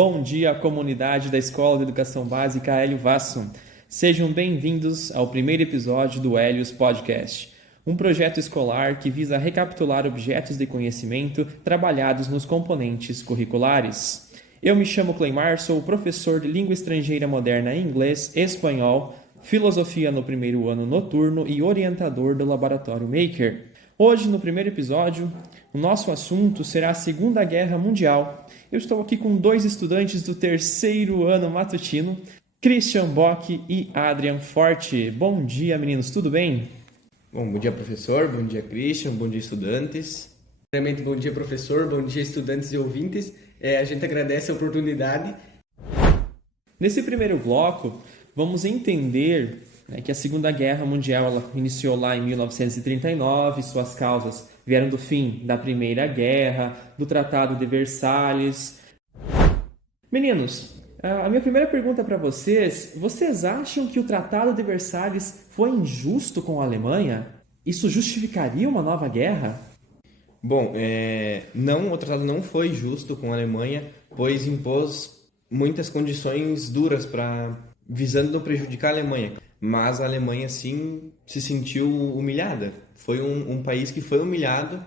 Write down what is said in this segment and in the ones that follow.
Bom dia, comunidade da Escola de Educação Básica Hélio Vassum. Sejam bem-vindos ao primeiro episódio do Helios Podcast, um projeto escolar que visa recapitular objetos de conhecimento trabalhados nos componentes curriculares. Eu me chamo Cleimar, sou professor de Língua Estrangeira Moderna em Inglês, Espanhol, Filosofia no primeiro ano noturno e orientador do Laboratório Maker. Hoje, no primeiro episódio, o nosso assunto será a Segunda Guerra Mundial. Eu estou aqui com dois estudantes do terceiro ano matutino, Christian Bock e Adrian Forte. Bom dia, meninos, tudo bem? Bom dia, professor, bom dia, Christian, bom dia, estudantes. Primeiramente, bom dia, professor, bom dia, estudantes e ouvintes. A gente agradece a oportunidade. Nesse primeiro bloco, vamos entender que a Segunda Guerra Mundial ela iniciou lá em 1939, suas causas vieram do fim da Primeira Guerra, do Tratado de Versalhes. Meninos, a minha primeira pergunta para vocês acham que o Tratado de Versalhes foi injusto com a Alemanha? Isso justificaria uma nova guerra? Bom, o tratado não foi justo com a Alemanha, pois impôs muitas condições duras visando não prejudicar a Alemanha. Mas a Alemanha, sim, se sentiu humilhada. Foi um país que foi humilhado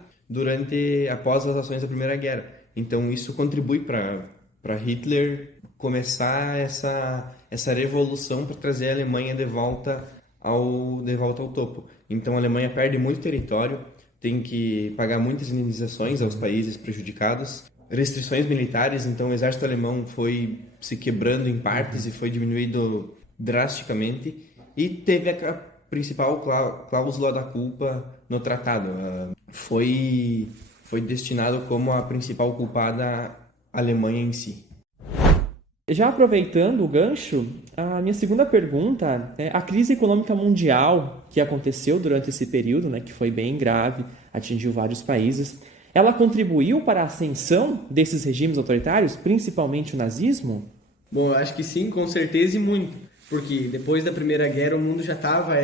após as ações da Primeira Guerra. Então, isso contribui para Hitler começar essa revolução para trazer a Alemanha de volta ao topo. Então, a Alemanha perde muito território, tem que pagar muitas indenizações aos países prejudicados. Restrições militares, então o exército alemão foi se quebrando em partes e foi diminuído drasticamente. E teve a principal cláusula da culpa no tratado. Foi destinado como a principal culpada a Alemanha em si. Já aproveitando o gancho, a minha segunda pergunta é a crise econômica mundial que aconteceu durante esse período, que foi bem grave, atingiu vários países. Ela contribuiu para a ascensão desses regimes autoritários, principalmente o nazismo? Bom, eu acho que sim, com certeza e muito. Porque depois da Primeira Guerra o mundo já estava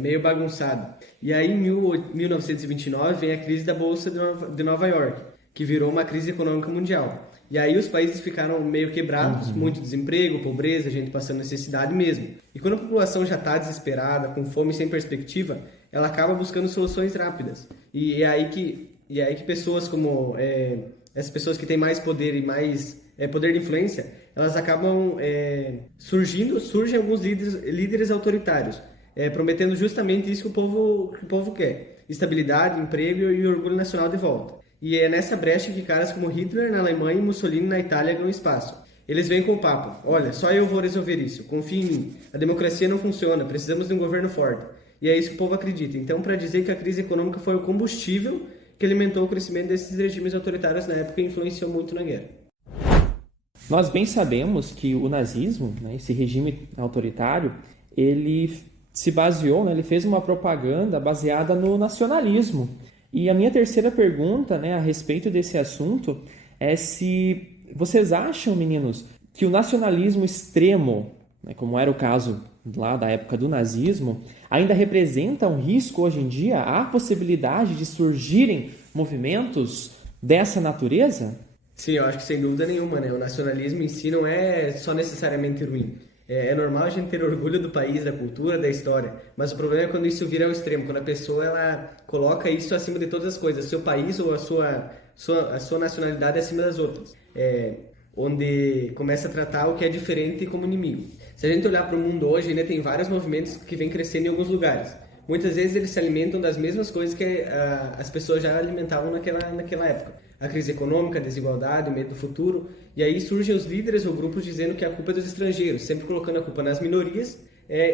meio bagunçado. E aí em 1929 vem a crise da Bolsa de Nova York, que virou uma crise econômica mundial. E aí os países ficaram meio quebrados, muito desemprego, pobreza, gente passando necessidade mesmo. E quando a população já está desesperada, com fome sem perspectiva, ela acaba buscando soluções rápidas. E é aí que pessoas como essas pessoas que têm mais poder e mais poder de influência, elas acabam surgem alguns líderes autoritários, prometendo justamente isso que o povo quer: estabilidade, emprego e orgulho nacional de volta. E é nessa brecha que caras como Hitler na Alemanha e Mussolini na Itália ganham espaço. Eles vêm com o papo: olha, só eu vou resolver isso, confia em mim, a democracia não funciona, precisamos de um governo forte. E é isso que o povo acredita. Então, para dizer que a crise econômica foi o combustível que alimentou o crescimento desses regimes autoritários na época e influenciou muito na guerra. Nós bem sabemos que o nazismo, esse regime autoritário, ele se baseou, ele fez uma propaganda baseada no nacionalismo. E a minha terceira pergunta, a respeito desse assunto é se vocês acham, meninos, que o nacionalismo extremo, como era o caso lá da época do nazismo, ainda representa um risco hoje em dia? Há possibilidade de surgirem movimentos dessa natureza? Sim, eu acho que sem dúvida nenhuma, O nacionalismo em si não é só necessariamente ruim. É normal a gente ter orgulho do país, da cultura, da história, mas o problema é quando isso vira ao extremo, quando a pessoa ela coloca isso acima de todas as coisas, seu país ou a sua nacionalidade acima das outras, onde começa a tratar o que é diferente como inimigo. Se a gente olhar para o mundo hoje, ainda tem vários movimentos que vêm crescendo em alguns lugares. Muitas vezes eles se alimentam das mesmas coisas que as pessoas já alimentavam naquela época. A crise econômica, a desigualdade, o medo do futuro. E aí surgem os líderes ou grupos dizendo que a culpa é dos estrangeiros, sempre colocando a culpa nas minorias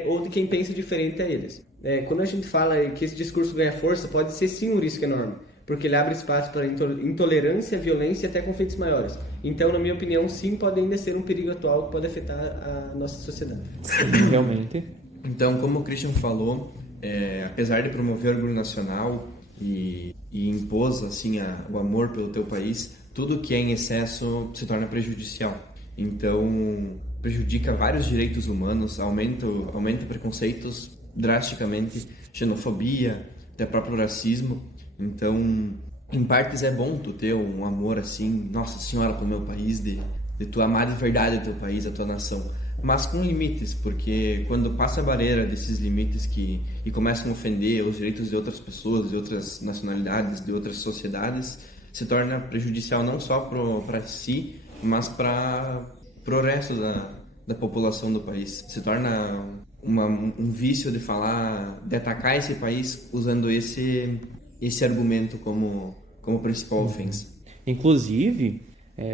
ou de quem pensa diferente a eles. Quando a gente fala que esse discurso ganha força, pode ser sim um risco enorme, porque ele abre espaço para intolerância, violência e até conflitos maiores. Então, na minha opinião, sim, pode ainda ser um perigo atual que pode afetar a nossa sociedade. Sim, realmente. Então, como o Christian falou, apesar de promover o orgulho nacional e impôs assim o amor pelo teu país, tudo que é em excesso se torna prejudicial. Então prejudica vários direitos humanos, aumenta preconceitos drasticamente, xenofobia, até próprio racismo. Então, em partes é bom tu ter um amor assim, nossa senhora, pelo meu país, de tu amar de verdade o teu país, a tua nação, mas com limites, porque quando passa a barreira desses limites e começam a ofender os direitos de outras pessoas, de outras nacionalidades, de outras sociedades, se torna prejudicial não só para si, mas para o resto da população do país. Se torna um vício de falar, de atacar esse país usando esse argumento como principal ofensa. Inclusive,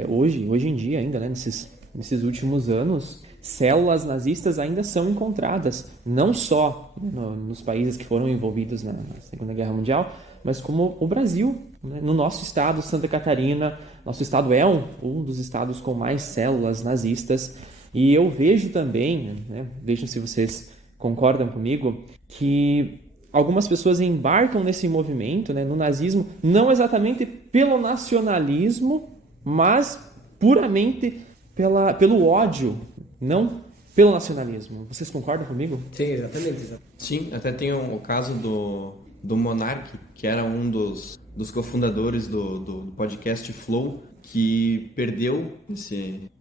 hoje em dia ainda, né, nesses últimos anos, células nazistas ainda são encontradas, não só nos países que foram envolvidos na Segunda Guerra Mundial, mas como o Brasil, né? No nosso estado, Santa Catarina, nosso estado é um dos estados com mais células nazistas, e eu vejo também, né, vejam se vocês concordam comigo, que algumas pessoas embarcam nesse movimento, né, no nazismo, não exatamente pelo nacionalismo, mas puramente pelo ódio, não pelo nacionalismo. Vocês concordam comigo? Sim, exatamente. Sim, até tem o caso do Monark, que era um dos cofundadores do podcast Flow, que perdeu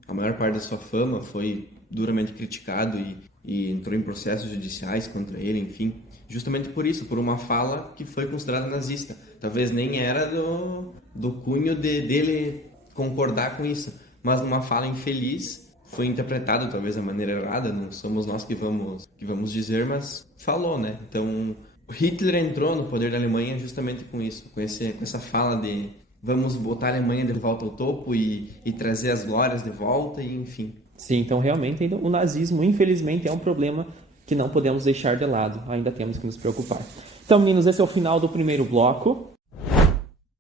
a maior parte da sua fama, foi duramente criticado e entrou em processos judiciais contra ele, enfim, justamente por isso, por uma fala que foi considerada nazista. Talvez nem era do cunho dele concordar com isso, mas numa fala infeliz foi interpretado talvez da maneira errada, não somos nós que vamos dizer, mas falou, né? Então, Hitler entrou no poder da Alemanha justamente com isso, com essa fala de vamos botar a Alemanha de volta ao topo e trazer as glórias de volta, e enfim. Sim, então realmente o nazismo, infelizmente, é um problema que não podemos deixar de lado, ainda temos que nos preocupar. Então, meninos, esse é o final do primeiro bloco.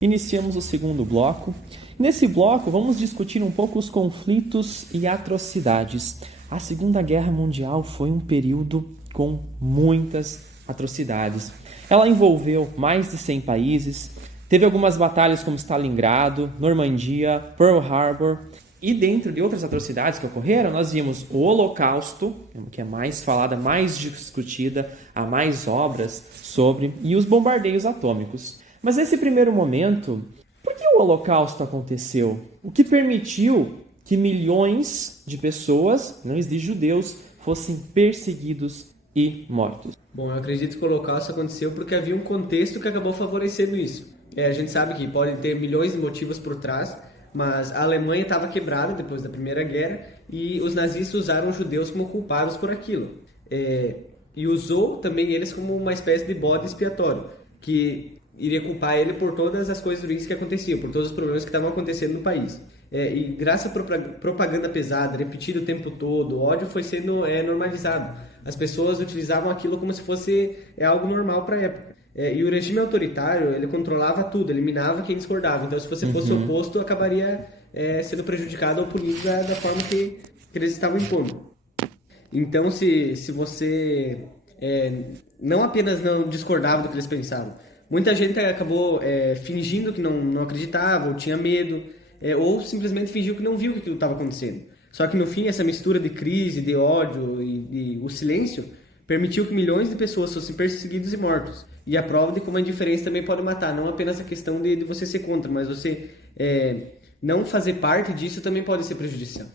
Iniciamos o segundo bloco. Nesse bloco, vamos discutir um pouco os conflitos e atrocidades. A Segunda Guerra Mundial foi um período com muitas atrocidades. Ela envolveu mais de 100 países, teve algumas batalhas como Stalingrado, Normandia, Pearl Harbor, e dentro de outras atrocidades que ocorreram, nós vimos o Holocausto, que é mais falada, mais discutida, há mais obras sobre, e os bombardeios atômicos. Mas nesse primeiro momento, por que o Holocausto aconteceu? O que permitiu que milhões de pessoas, milhões de judeus, fossem perseguidos e mortos? Bom, eu acredito que o Holocausto aconteceu porque havia um contexto que acabou favorecendo isso. A gente sabe que pode ter milhões de motivos por trás, mas a Alemanha estava quebrada depois da Primeira Guerra e os nazistas usaram os judeus como culpados por aquilo. E usou também eles como uma espécie de bode expiatório, que iria culpar ele por todas as coisas ruins que aconteciam, por todos os problemas que estavam acontecendo no país. E graças à propaganda pesada, repetida o tempo todo, o ódio foi sendo normalizado. As pessoas utilizavam aquilo como se fosse algo normal para a época. E o regime autoritário, ele controlava tudo, eliminava quem discordava. Então, se você fosse oposto, acabaria sendo prejudicado ou punido da forma que eles estavam impondo. Então, se você não apenas não discordava do que eles pensavam, muita gente acabou fingindo que não acreditava, ou tinha medo, ou simplesmente fingiu que não viu que aquilo estava acontecendo. Só que no fim, essa mistura de crise, de ódio e o silêncio permitiu que milhões de pessoas fossem perseguidos e mortos. E a prova de como a indiferença também pode matar. Não apenas a questão de você ser contra, mas você não fazer parte disso também pode ser prejudicial.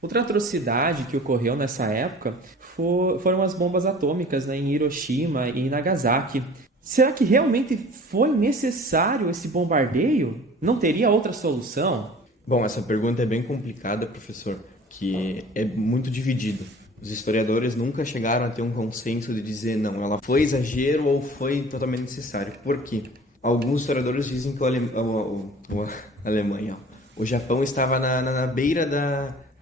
Outra atrocidade que ocorreu nessa época foram as bombas atômicas, né, em Hiroshima e Nagasaki. Será que realmente foi necessário esse bombardeio? Não teria outra solução? Bom, essa pergunta é bem complicada, professor, que é muito dividida. Os historiadores nunca chegaram a ter um consenso de dizer não, ela foi exagero ou foi totalmente necessário. Por quê? Alguns historiadores dizem que o Japão estava na beira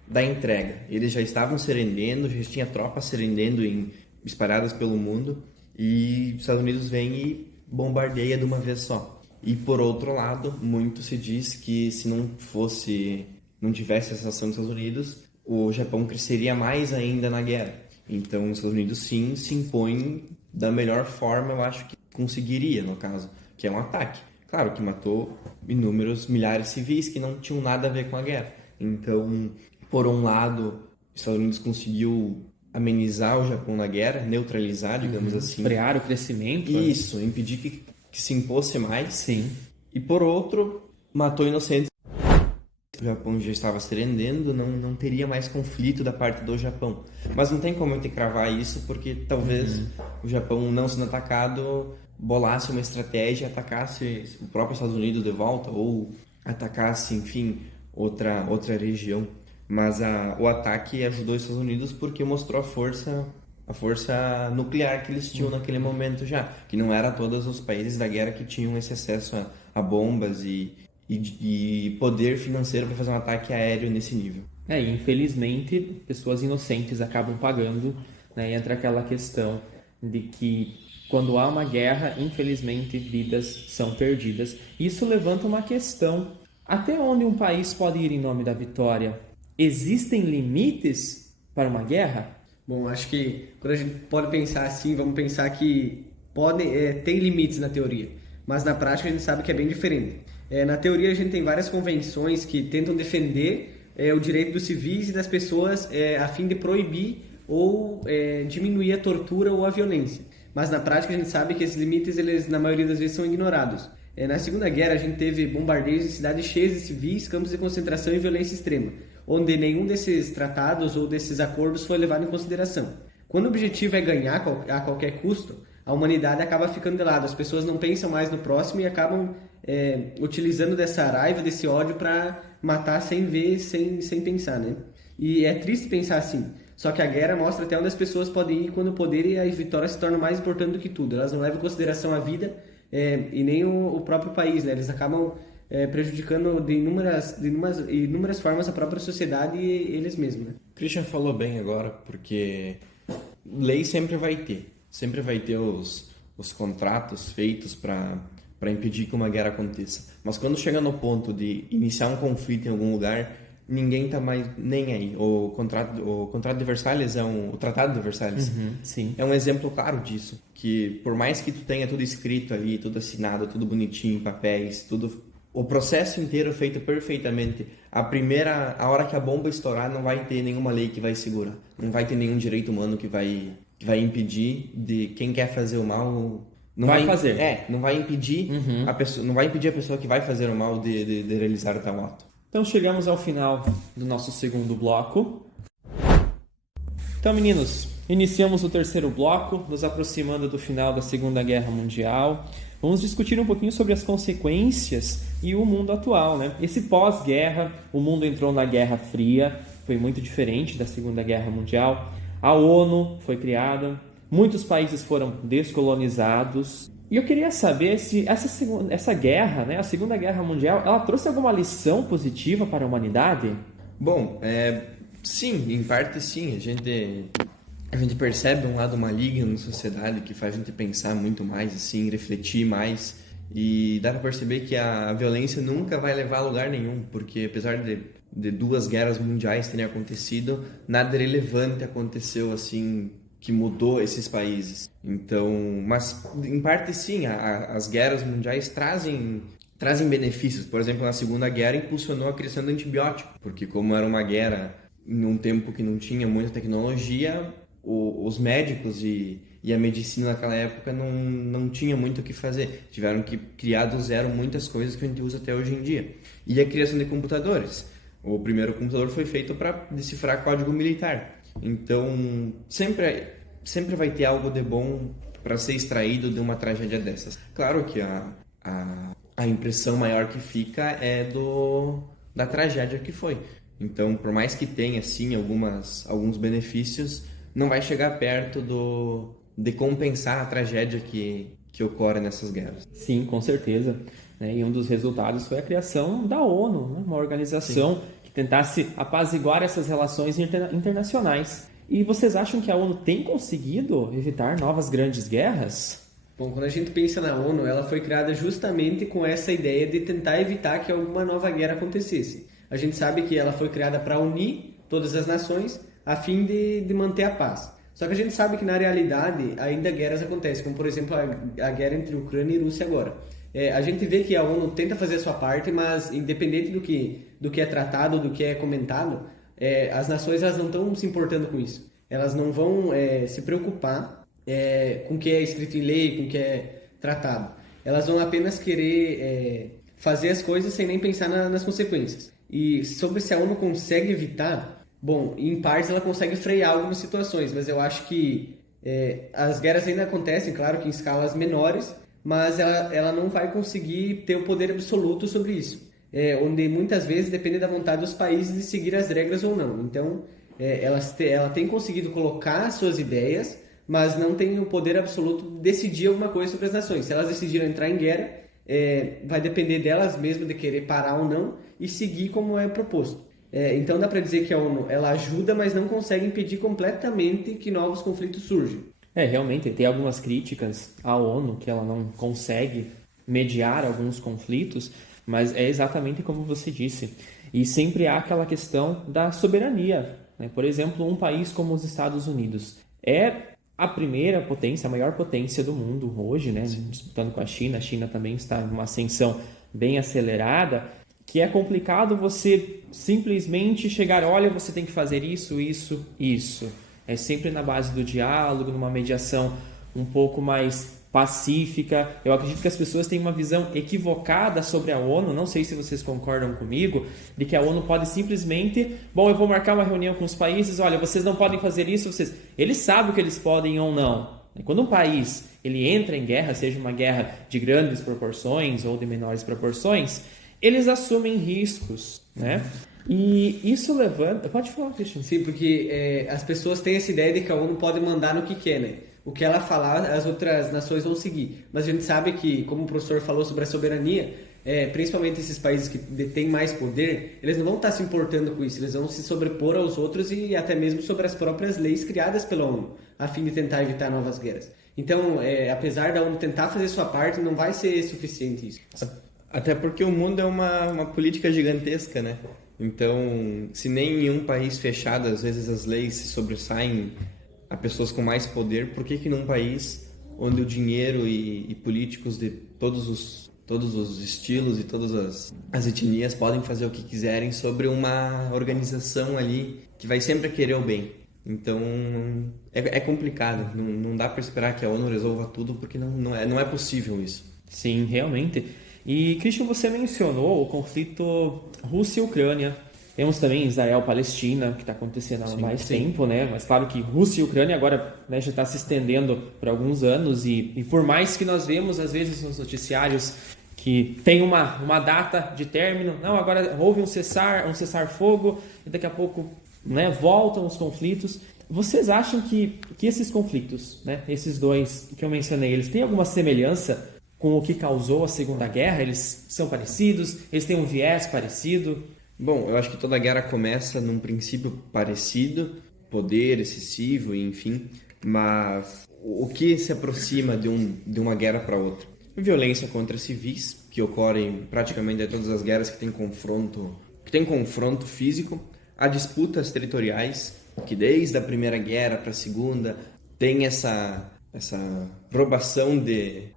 da entrega. Eles já estavam se rendendo, já tinha tropas se rendendo espalhadas pelo mundo, e os Estados Unidos vem e bombardeia de uma vez só. E por outro lado, muito se diz que se não tivesse essa ação dos Estados Unidos, o Japão cresceria mais ainda na guerra. Então, os Estados Unidos, sim, se impõe da melhor forma, eu acho que conseguiria, no caso, que é um ataque. Claro que matou inúmeros milhares de civis que não tinham nada a ver com a guerra. Então, por um lado, os Estados Unidos conseguiu amenizar o Japão na guerra, neutralizar, digamos assim. Frear o crescimento. Isso, impedir que se impôsse mais. Sim. E por outro, matou inocentes o Japão já estava se rendendo, não teria mais conflito da parte do Japão. Mas não tem como eu te cravar isso, porque talvez o Japão, não sendo atacado, bolasse uma estratégia e atacasse o próprio Estados Unidos de volta, ou atacasse, enfim, outra região. Mas o ataque ajudou os Estados Unidos porque mostrou a força nuclear que eles tinham naquele momento já, que não era todos os países da guerra que tinham esse acesso a bombas e poder financeiro para fazer um ataque aéreo nesse nível. E infelizmente pessoas inocentes acabam pagando, né? E entra aquela questão de que quando há uma guerra, infelizmente vidas são perdidas. Isso levanta uma questão: até onde um país pode ir em nome da vitória? Existem limites para uma guerra? Bom, acho que quando a gente pode pensar assim, vamos pensar que tem limites na teoria, mas na prática a gente sabe que é bem diferente. Na teoria a gente tem várias convenções que tentam defender o direito dos civis e das pessoas a fim de proibir ou diminuir a tortura ou a violência. Mas na prática a gente sabe que esses limites, eles na maioria das vezes são ignorados. Na Segunda Guerra a gente teve bombardeios em cidades cheias de civis, campos de concentração e violência extrema, onde nenhum desses tratados ou desses acordos foi levado em consideração. Quando o objetivo é ganhar a qualquer custo, a humanidade acaba ficando de lado. As pessoas não pensam mais no próximo e acabam utilizando dessa raiva, desse ódio para matar sem ver, sem pensar, né? E é triste pensar assim. Só que a guerra mostra até onde as pessoas podem ir quando o poder e a vitória se tornam mais importantes do que tudo. Elas não levam em consideração a vida e nem o próprio país, né? Eles acabam prejudicando de inúmeras formas a própria sociedade e eles mesmos, né? Christian falou bem agora, porque lei sempre vai ter os contratos feitos para impedir que uma guerra aconteça. Mas quando chega no ponto de iniciar um conflito em algum lugar, ninguém tá mais nem aí. O contrato de Versalhes o Tratado de Versalhes Sim. é um exemplo claro disso, que por mais que tu tenha tudo escrito ali, tudo assinado, tudo bonitinho, papéis, tudo, o processo inteiro feito perfeitamente, a hora que a bomba estourar, não vai ter nenhuma lei que vai segurar, não vai ter nenhum direito humano que vai impedir de quem quer fazer o mal. Não vai fazer. Não vai impedir a pessoa, não vai impedir a pessoa que vai fazer o mal de realizar tal ato. Então chegamos ao final do nosso segundo bloco. Então, meninos, iniciamos o terceiro bloco, nos aproximando do final da Segunda Guerra Mundial. Vamos discutir um pouquinho sobre as consequências e o mundo atual, né? Esse pós-guerra, o mundo entrou na Guerra Fria, foi muito diferente da Segunda Guerra Mundial. A ONU foi criada, muitos países foram descolonizados. E eu queria saber se essa guerra, né, a Segunda Guerra Mundial, ela trouxe alguma lição positiva para a humanidade? Bom, sim, em parte sim. A gente percebe um lado maligno na sociedade que faz a gente pensar muito mais, assim, refletir mais. E dá para perceber que a violência nunca vai levar a lugar nenhum, porque apesar de duas guerras mundiais terem acontecido, nada relevante aconteceu assim que mudou esses países. Então, mas em parte sim, as guerras mundiais trazem benefícios. Por exemplo, na Segunda Guerra impulsionou a criação do antibiótico, porque como era uma guerra em um tempo que não tinha muita tecnologia, os médicos e a medicina naquela época não tinha muito o que fazer. Tiveram que criar do zero muitas coisas que a gente usa até hoje em dia. E a criação de computadores. O primeiro computador foi feito para decifrar código militar. Então, sempre vai ter algo de bom para ser extraído de uma tragédia dessas. Claro que a impressão maior que fica é da tragédia que foi. Então, por mais que tenha, sim, alguns benefícios, não vai chegar perto de compensar a tragédia que ocorre nessas guerras. Sim, com certeza. E um dos resultados foi a criação da ONU, né? Uma organização que tentasse apaziguar essas relações internacionais. E vocês acham que a ONU tem conseguido evitar novas grandes guerras? Bom, quando a gente pensa na ONU, ela foi criada justamente com essa ideia de tentar evitar que alguma nova guerra acontecesse. A gente sabe que ela foi criada para unir todas as nações a fim de manter a paz. Só que a gente sabe que na realidade ainda guerras acontecem, como por exemplo a guerra entre Ucrânia e Rússia agora. A gente vê que a ONU tenta fazer a sua parte, mas independente do que é tratado, do que é comentado, as nações elas não estão se importando com isso. Elas não vão se preocupar com o que é escrito em lei, com o que é tratado. Elas vão apenas querer fazer as coisas sem nem pensar nas consequências. E sobre se a ONU consegue evitar, bom, em partes ela consegue frear algumas situações, mas eu acho que as guerras ainda acontecem, claro que em escalas menores, mas ela não vai conseguir ter o poder absoluto sobre isso. Onde muitas vezes depende da vontade dos países de seguir as regras ou não. Então, ela tem conseguido colocar suas ideias, mas não tem o poder absoluto de decidir alguma coisa sobre as nações. Se elas decidiram entrar em guerra, vai depender delas mesmas de querer parar ou não e seguir como é proposto. Então dá para dizer que a ONU ela ajuda, mas não consegue impedir completamente que novos conflitos surjam. Realmente, tem algumas críticas à ONU que ela não consegue mediar alguns conflitos, mas é exatamente como você disse. E sempre há aquela questão da soberania, né? Por exemplo, um país como os Estados Unidos é a primeira potência, a maior potência do mundo hoje, né? Disputando com a China. A China também está em uma ascensão bem acelerada, que é complicado você simplesmente chegar, olha, você tem que fazer isso, isso, isso. É sempre na base do diálogo, numa mediação um pouco mais pacífica. Eu acredito que as pessoas têm uma visão equivocada sobre a ONU, não sei se vocês concordam comigo, de que a ONU pode simplesmente, bom, eu vou marcar uma reunião com os países, olha, vocês não podem fazer isso, eles sabem o que eles podem ou não. Quando um país ele entra em guerra, seja uma guerra de grandes proporções ou de menores proporções, eles assumem riscos, né? E isso levanta... Pode falar, Christian. Sim, porque as pessoas têm essa ideia de que a ONU pode mandar no que quer, né? O que ela falar, as outras nações vão seguir. Mas a gente sabe que, como o professor falou sobre a soberania, principalmente esses países que detêm mais poder, eles não vão estar se importando com isso, eles vão se sobrepor aos outros e até mesmo sobre as próprias leis criadas pela ONU, a fim de tentar evitar novas guerras. Então, apesar da ONU tentar fazer sua parte, não vai ser suficiente isso. Até porque o mundo é uma política gigantesca, né? Então, se nem em um país fechado, às vezes as leis se sobressaem a pessoas com mais poder, por que num país onde o dinheiro e políticos de todos os estilos e todas as etnias podem fazer o que quiserem sobre uma organização ali que vai sempre querer o bem? Então, é complicado. Não dá para esperar que a ONU resolva tudo, porque não é possível isso. Sim, realmente. E, Christian, você mencionou o conflito Rússia e Ucrânia. Temos também Israel-Palestina, que está acontecendo há mais tempo, né? Mas claro que Rússia e Ucrânia agora, né, já está se estendendo por alguns anos e por mais que nós vemos, às vezes, nos noticiários que tem uma data de término, não, agora houve um cessar-fogo e daqui a pouco, né, voltam os conflitos. Vocês acham que esses conflitos, né, esses dois que eu mencionei, eles têm alguma semelhança com o que causou a Segunda Guerra? Eles são parecidos? Eles têm um viés parecido? Bom, eu acho que toda guerra começa num princípio parecido, poder excessivo, enfim, mas o que se aproxima de uma guerra para outra? Violência contra civis, que ocorrem praticamente em todas as guerras que tem confronto físico, há disputas territoriais, que desde a Primeira Guerra para a Segunda tem essa probação de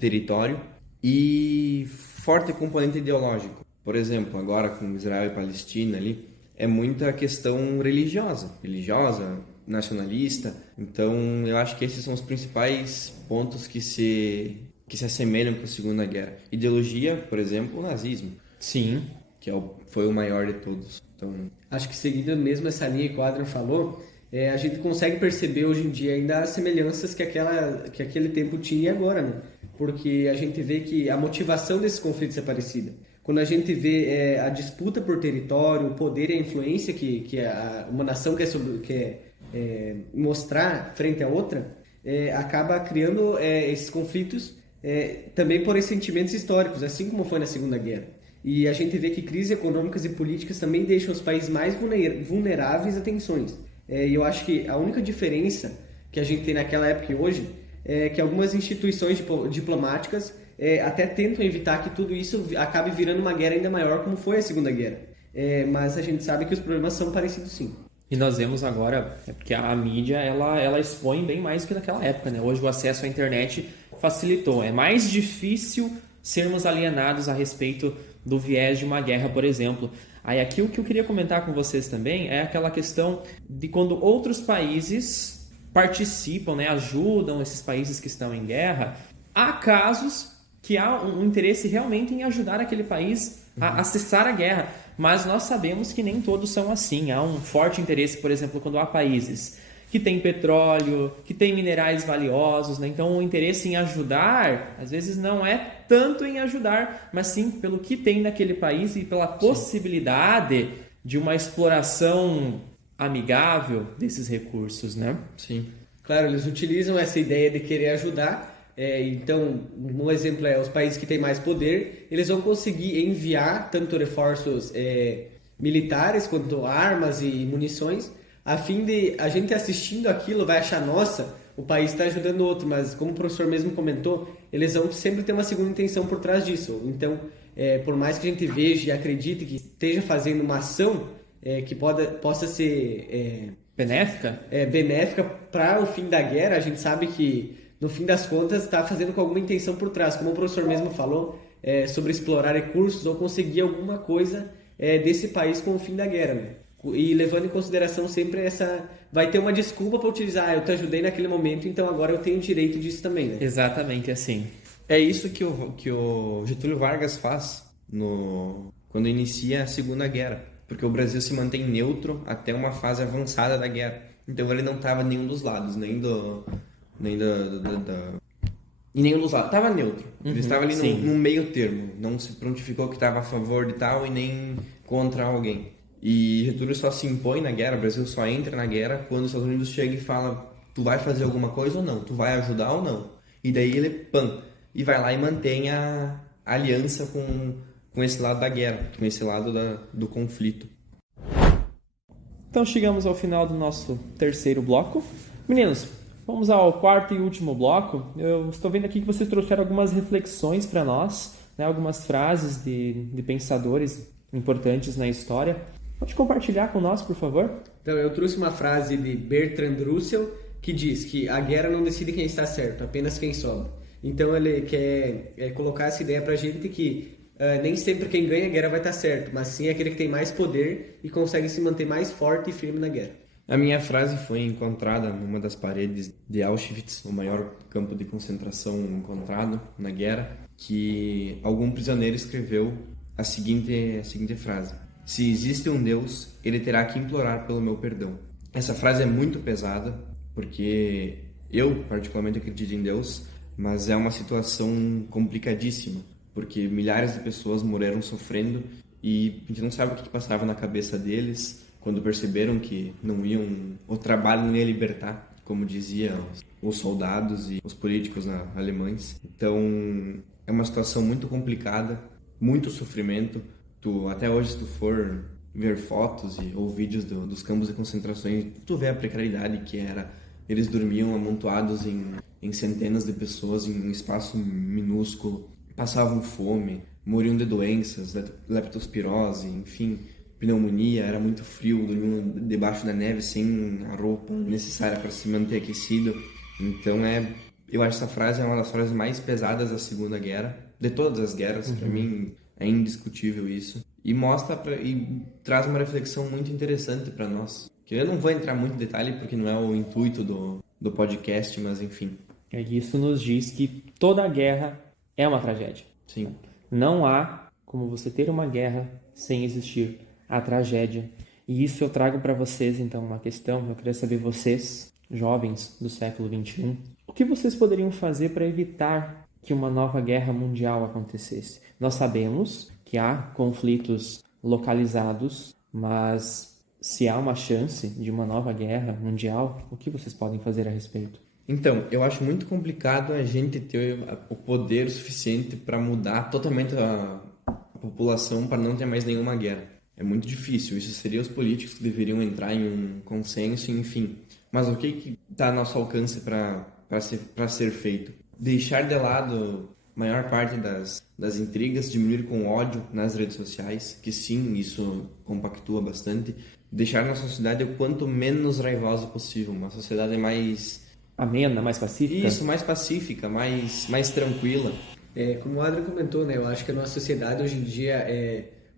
território e forte componente ideológico. Por exemplo, agora com Israel e Palestina ali, é muita questão religiosa, nacionalista. Então, eu acho que esses são os principais pontos que se assemelham com a Segunda Guerra. Ideologia, por exemplo, o nazismo. Sim. Que foi o maior de todos. Então, acho que seguindo mesmo essa linha que o Adrian falou, a gente consegue perceber hoje em dia ainda as semelhanças que aquele tempo tinha e agora, né? Porque a gente vê que a motivação desses conflitos é parecida. Quando a gente vê a disputa por território, o poder e a influência que uma nação quer mostrar frente à outra, acaba criando esses conflitos também por esses sentimentos históricos, assim como foi na Segunda Guerra. E a gente vê que crises econômicas e políticas também deixam os países mais vulneráveis a tensões. E eu acho que a única diferença que a gente tem naquela época e hoje é que algumas instituições diplomáticas até tentam evitar que tudo isso acabe virando uma guerra ainda maior, como foi a Segunda Guerra. Mas a gente sabe que os problemas são parecidos, sim. E nós vemos agora, porque a mídia ela expõe bem mais do que naquela época, né? Hoje o acesso à internet facilitou. É mais difícil sermos alienados a respeito do viés de uma guerra, por exemplo. Aí aqui o que eu queria comentar com vocês também é aquela questão de quando outros países participam, né, ajudam esses países que estão em guerra. Há casos que há um interesse realmente em ajudar aquele país a cessar a guerra. Mas nós sabemos que nem todos são assim. Há um forte interesse, por exemplo, quando há países que têm petróleo, que têm minerais valiosos, né? Então o interesse em ajudar, às vezes não é tanto em ajudar, mas sim pelo que tem naquele país e pela possibilidade de uma exploração amigável desses recursos, né? Sim. Claro, eles utilizam essa ideia de querer ajudar. Então, um exemplo é os países que têm mais poder, eles vão conseguir enviar tanto reforços militares quanto armas e munições, a fim de a gente assistindo aquilo vai achar, nossa, o país está ajudando o outro, mas como o professor mesmo comentou, eles vão sempre ter uma segunda intenção por trás disso. Então, por mais que a gente veja e acredite que esteja fazendo uma ação que possa ser benéfica para o fim da guerra, a gente sabe que no fim das contas está fazendo com alguma intenção por trás, como o professor mesmo falou, sobre explorar recursos ou conseguir alguma coisa desse país com o fim da guerra, né? E levando em consideração sempre vai ter uma desculpa para utilizar, eu te ajudei naquele momento, então agora eu tenho direito disso também, né? Exatamente assim. É isso que o Getúlio Vargas faz quando inicia a Segunda Guerra, porque o Brasil se mantém neutro até uma fase avançada da guerra. Então ele não estava nenhum dos lados, nem nenhum dos lados. Estava neutro. Ele estava ali no meio termo. Não se prontificou que estava a favor de tal e nem contra alguém. E Getúlio só se impõe na guerra, o Brasil só entra na guerra quando os Estados Unidos chegam e fala: tu vai fazer alguma coisa ou não? Tu vai ajudar ou não? E daí ele, e vai lá e mantém a aliança com esse lado da guerra, com esse lado do conflito. Então chegamos ao final do nosso terceiro bloco. Meninos, vamos ao quarto e último bloco. Eu estou vendo aqui que vocês trouxeram algumas reflexões para nós, né? Algumas frases de pensadores importantes na história. Pode compartilhar com nós, por favor? Então, eu trouxe uma frase de Bertrand Russell que diz que a guerra não decide quem está certo, apenas quem sobra. Então, ele quer colocar essa ideia pra gente que nem sempre quem ganha a guerra vai estar certo, mas sim aquele que tem mais poder e consegue se manter mais forte e firme na guerra. A minha frase foi encontrada numa das paredes de Auschwitz, o maior campo de concentração encontrado na guerra, que algum prisioneiro escreveu a seguinte frase: se existe um Deus, ele terá que implorar pelo meu perdão. Essa frase é muito pesada, porque eu particularmente acredito em Deus, mas é uma situação complicadíssima, porque milhares de pessoas morreram sofrendo e a gente não sabe o que passava na cabeça deles quando perceberam que o trabalho não ia libertar, como diziam os soldados e os políticos alemães. Então é uma situação muito complicada, muito sofrimento. Até hoje, se tu for ver fotos ou vídeos dos campos de concentrações, tu vê a precariedade que era. Eles dormiam amontoados em centenas de pessoas em um espaço minúsculo, passavam fome, morriam de doenças, leptospirose, enfim, pneumonia, era muito frio, dormiam debaixo da neve sem a roupa necessária para se manter aquecido. Então eu acho essa frase é uma das frases mais pesadas da Segunda Guerra, de todas as guerras. Para mim é indiscutível isso, e e traz uma reflexão muito interessante para nós, que eu não vou entrar muito em detalhe porque não é o intuito do podcast, mas enfim. Isso nos diz que toda guerra é uma tragédia. Sim. Não há como você ter uma guerra sem existir a tragédia. E isso eu trago para vocês, então, uma questão. Eu queria saber, vocês, jovens do século XXI, o que vocês poderiam fazer para evitar que uma nova guerra mundial acontecesse? Nós sabemos que há conflitos localizados, mas se há uma chance de uma nova guerra mundial, o que vocês podem fazer a respeito? Então, eu acho muito complicado a gente ter o poder suficiente para mudar totalmente a população para não ter mais nenhuma guerra. É muito difícil. Isso seria os políticos que deveriam entrar em um consenso, enfim. Mas o que está a nosso alcance para ser feito? Deixar de lado a maior parte das intrigas, diminuir com ódio nas redes sociais, que sim, isso compactua bastante. Deixar nossa sociedade o quanto menos raivosa possível, uma sociedade mais amena, mais pacífica? Isso, mais pacífica, mais tranquila. Como o Adrian comentou, né, eu acho que a nossa sociedade hoje em dia,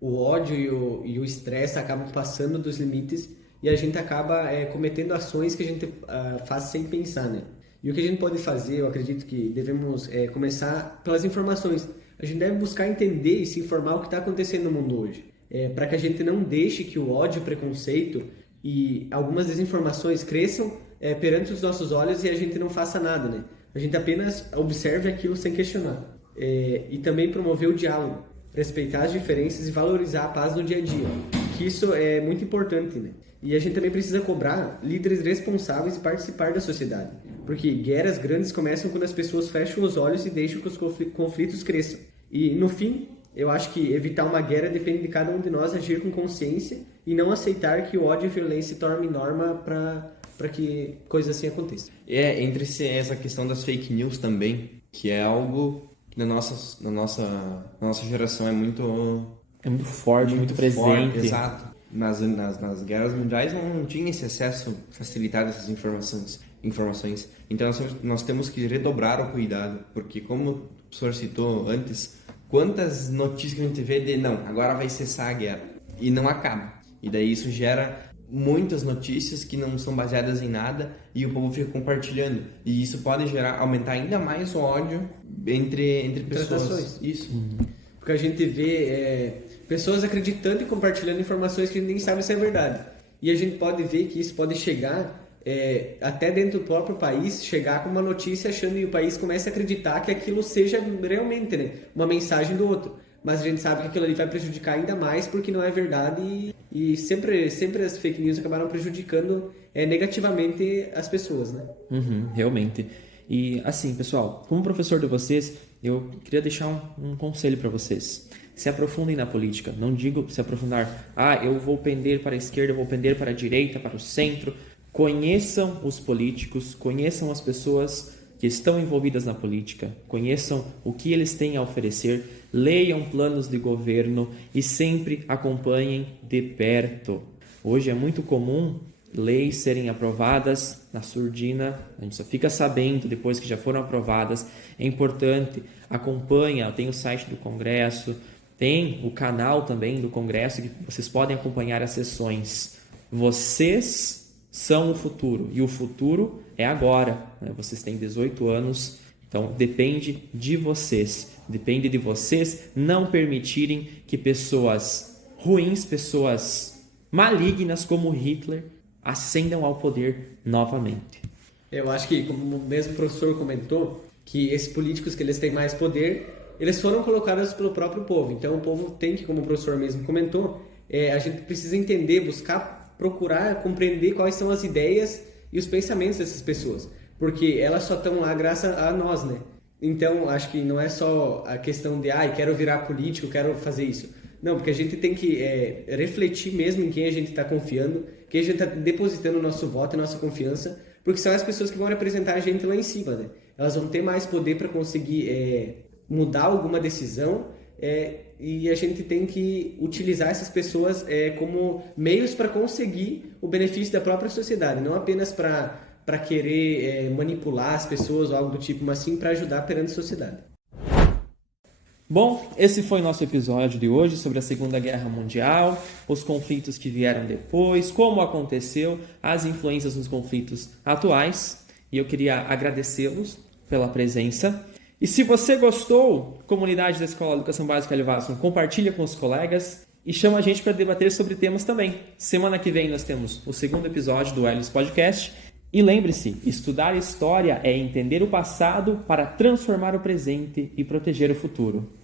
o ódio e o estresse acabam passando dos limites e a gente acaba cometendo ações que a gente faz sem pensar, né? E o que a gente pode fazer, eu acredito que devemos começar pelas informações. A gente deve buscar entender e se informar o que está acontecendo no mundo hoje. Para que a gente não deixe que o ódio, o preconceito e algumas desinformações cresçam perante os nossos olhos e a gente não faça nada, né? A gente apenas observe aquilo sem questionar. E também promover o diálogo, respeitar as diferenças e valorizar a paz no dia a dia. Que isso é muito importante, né? E a gente também precisa cobrar líderes responsáveis e participar da sociedade. Porque guerras grandes começam quando as pessoas fecham os olhos e deixam que os conflitos cresçam. E, no fim, eu acho que evitar uma guerra depende de cada um de nós agir com consciência e não aceitar que o ódio e a violência se tornem norma para que coisas assim aconteçam. Entre essa questão das fake news também, que é algo que na nossa geração é muito forte, muito presente. Forte, exato. Nas guerras mundiais não tinha esse acesso facilitado a essas informações. Então nós temos que redobrar o cuidado, porque como o professor citou antes, quantas notícias que a gente vê de não, agora vai cessar a guerra, e não acaba. E daí isso gera muitas notícias que não são baseadas em nada e o povo fica compartilhando. E isso pode aumentar ainda mais o ódio entre pessoas. Isso. Porque a gente vê pessoas acreditando e compartilhando informações que a gente nem sabe se é verdade. E a gente pode ver que isso pode chegar até dentro do próprio país, chegar com uma notícia achando que o país começa a acreditar que aquilo seja realmente, né, uma mensagem do outro. Mas a gente sabe que aquilo ali vai prejudicar ainda mais porque não é verdade e sempre as fake news acabaram prejudicando negativamente as pessoas, né? Realmente. E assim, pessoal, como professor de vocês, eu queria deixar um conselho para vocês. Se aprofundem na política. Não digo se aprofundar, eu vou pender para a esquerda, eu vou pender para a direita, para o centro. Conheçam os políticos, conheçam as pessoas que estão envolvidas na política, conheçam o que eles têm a oferecer, leiam planos de governo e sempre acompanhem de perto. Hoje é muito comum leis serem aprovadas na surdina, a gente só fica sabendo depois que já foram aprovadas. É importante, acompanha, tem o site do Congresso, tem o canal também do Congresso que vocês podem acompanhar as sessões. Vocês são o futuro e o futuro é agora, né? Vocês têm 18 anos, então depende de vocês não permitirem que pessoas ruins, pessoas malignas como Hitler ascendam ao poder novamente. Eu acho que, como o mesmo professor comentou, que esses políticos que eles têm mais poder, eles foram colocados pelo próprio povo. Então o povo tem que, como o professor mesmo comentou, a gente precisa entender, buscar, procurar, compreender quais são as ideias e os pensamentos dessas pessoas. Porque elas só estão lá graças a nós, né? Então, acho que não é só a questão de, quero virar político, quero fazer isso. Não, porque a gente tem que refletir mesmo em quem a gente está confiando, quem a gente está depositando o nosso voto e nossa confiança, porque são as pessoas que vão representar a gente lá em cima, né? Elas vão ter mais poder para conseguir mudar alguma decisão e a gente tem que utilizar essas pessoas como meios para conseguir o benefício da própria sociedade, não apenas para querer manipular as pessoas ou algo do tipo, mas sim para ajudar perante a sociedade. Bom, esse foi nosso episódio de hoje sobre a Segunda Guerra Mundial, os conflitos que vieram depois, como aconteceu, as influências nos conflitos atuais. E eu queria agradecê-los pela presença. E se você gostou, comunidade da Escola de Educação Básica Hélio Vasson, compartilha com os colegas e chama a gente para debater sobre temas também. Semana que vem nós temos o segundo episódio do Helios Podcast. E lembre-se, estudar história é entender o passado para transformar o presente e proteger o futuro.